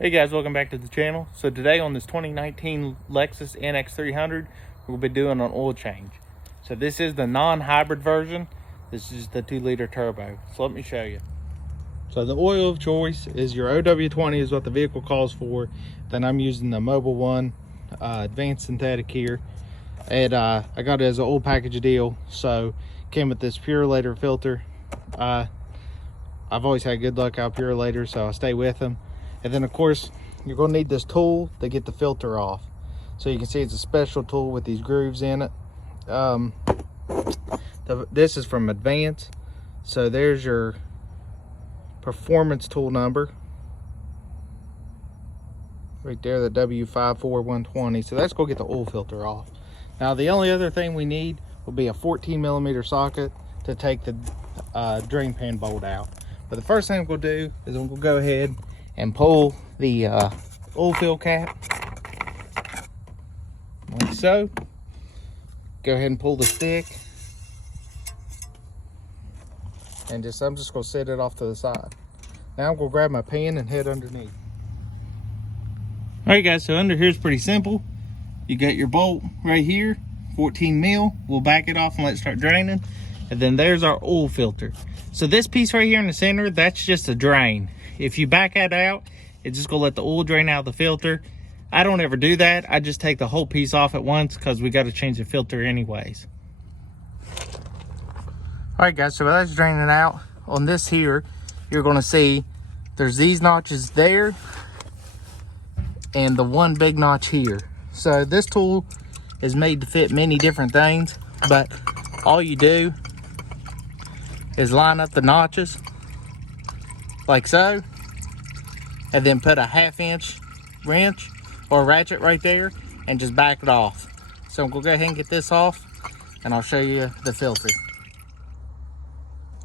Hey guys, welcome back to the channel. So today on this 2019 Lexus NX300, we'll be doing an oil change. So this is the non-hybrid version. This is the 2-liter turbo. So let me show you. So the oil of choice is your OW20 is what the vehicle calls for. Then I'm using the Mobil One advanced synthetic here. And I got it as an oil package deal. So came with this Purolator filter. I've always had good luck out Purolator, so I stay with them. And then of course you're going to need this tool to get the filter off. So you can see it's a special tool with these grooves in it. This is from Advance. So there's your performance tool number right there, the W54120. So that's going to get the oil filter off. Now the only other thing we need will be a 14mm socket to take the drain pan bolt out. But the first thing I'm going to do is I'm going to go ahead and pull the oil fill cap like so. Go ahead and pull the stick, and I'm just going to set it off to the side. Now I'm going to grab my pan and head underneath. Alright guys, so under here is pretty simple. You got your bolt right here, 14 mil. We'll back it off and let it start draining. And then there's our oil filter. So this piece right here in the center, that's just a drain. If you back that out, it's just gonna let the oil drain out of the filter. I don't ever do that. I just take the whole piece off at once because we got to change the filter anyways. All right guys, so that's draining out. On this here, you're gonna see there's these notches there and the one big notch here. So this tool is made to fit many different things, but all you do is line up the notches like so, and then put a 1/2-inch wrench or ratchet right there and just back it off. So I'm gonna go ahead and get this off and I'll show you the filter.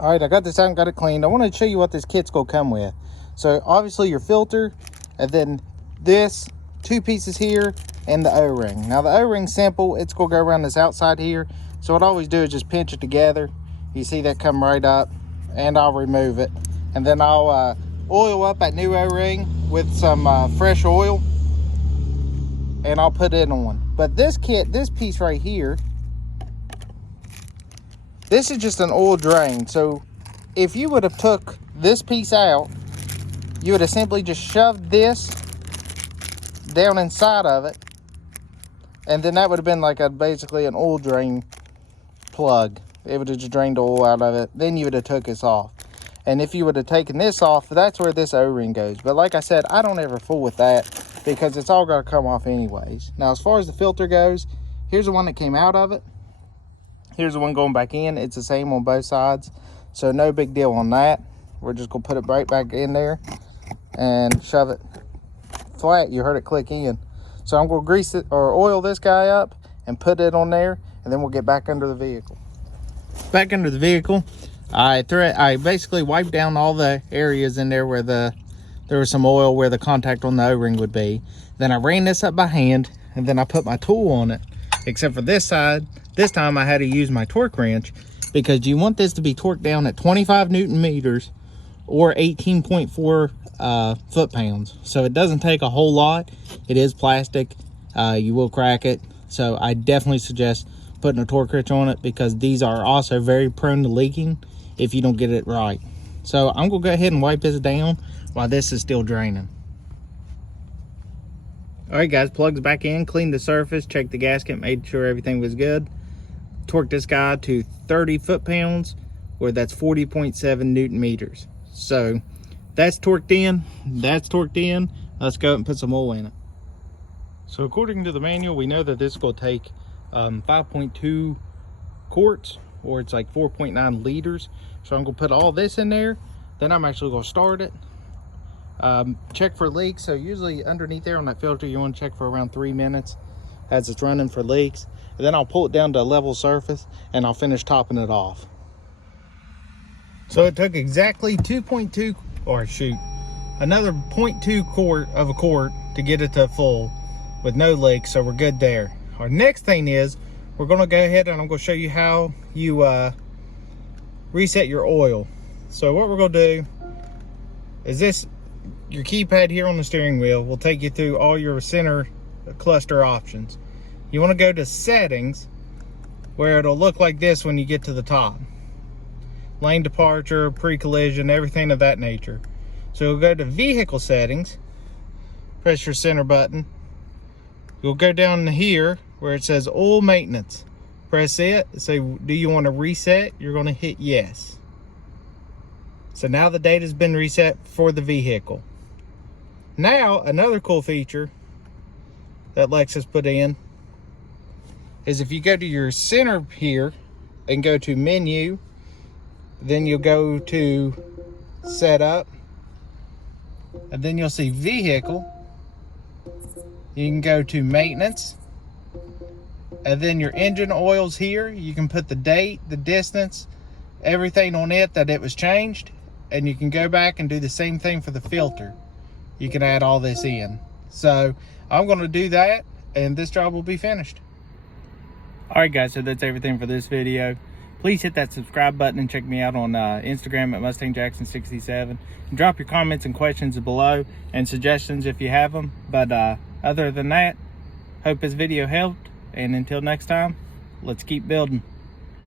All right, I got this out and got it cleaned. I want to show you what this kit's gonna come with. So obviously your filter, and then this 2 pieces here and the O-ring. Now the O-ring's simple. It's gonna go around this outside here. So what I always do is just pinch it together. You see that come right up, and I'll remove it. And then I'll oil up that new O-ring with some fresh oil, and I'll put it on. But this kit, this piece right here, this is just an oil drain. So if you would have took this piece out, you would have simply just shoved this down inside of it, and then that would have been like basically an oil drain plug. It would have just drained the oil out of it. Then you would have took this off. And if you would have taken this off, that's where this O-ring goes. But like I said, I don't ever fool with that because it's all got to come off anyways. Now, as far as the filter goes, here's the one that came out of it. Here's the one going back in. It's the same on both sides. So no big deal on that. We're just going to put it right back in there and shove it flat. You heard it click in. So I'm going to grease it or oil this guy up and put it on there, and then we'll get back under the vehicle. Back under the vehicle, I basically wiped down all the areas in there where there was some oil where the contact on the O-ring would be. Then I ran this up by hand, and then I put my tool on it. Except for this side, this time I had to use my torque wrench because you want this to be torqued down at 25 Newton meters or 18.4 foot-pounds. So it doesn't take a whole lot. It is plastic. You will crack it. So I definitely suggest putting a torque wrench on it because these are also very prone to leaking if you don't get it right. So I'm gonna go ahead and wipe this down while this is still draining. All right guys, plugs back in, clean the surface, check the gasket, made sure everything was good. Torque this guy to 30 foot-pounds, or that's 40.7 Newton meters. So that's torqued in, that's torqued in. Let's go and put some oil in it. So according to the manual, we know that this will take 5.2 quarts, or it's like 4.9 liters. So I'm gonna put all this in there, then I'm actually gonna start it. Check for leaks. So usually underneath there on that filter, you want to check for around 3 minutes as it's running for leaks. And then I'll pull it down to a level surface and I'll finish topping it off. So it took exactly another 0.2 quart of a quart to get it to full with no leaks. So we're good there. Our next thing is we're going to go ahead and I'm going to show you how you reset your oil. So what we're going to do is this your keypad here on the steering wheel will take you through all your center cluster options. You want to go to settings, where it'll look like this when you get to the top. Lane departure, pre-collision, everything of that nature. So you'll go to vehicle settings, press your center button. You'll go down to here where it says oil maintenance. Press it, say, do you want to reset? You're going to hit yes. So now the data has been reset for the vehicle. Now, another cool feature that Lexus put in is if you go to your center here and go to menu, then you'll go to setup, and then you'll see vehicle. You can go to maintenance, and then your engine oil's here. You can put the date, the distance, everything on it that it was changed, and you can go back and do the same thing for the filter. You can add all this in. So I'm going to do that, and this job will be finished. Alright guys, so that's everything for this video. Please hit that subscribe button and check me out on Instagram at MustangJackson67. And drop your comments and questions below and suggestions if you have them. But other than that, hope this video helped. And until next time, let's keep building.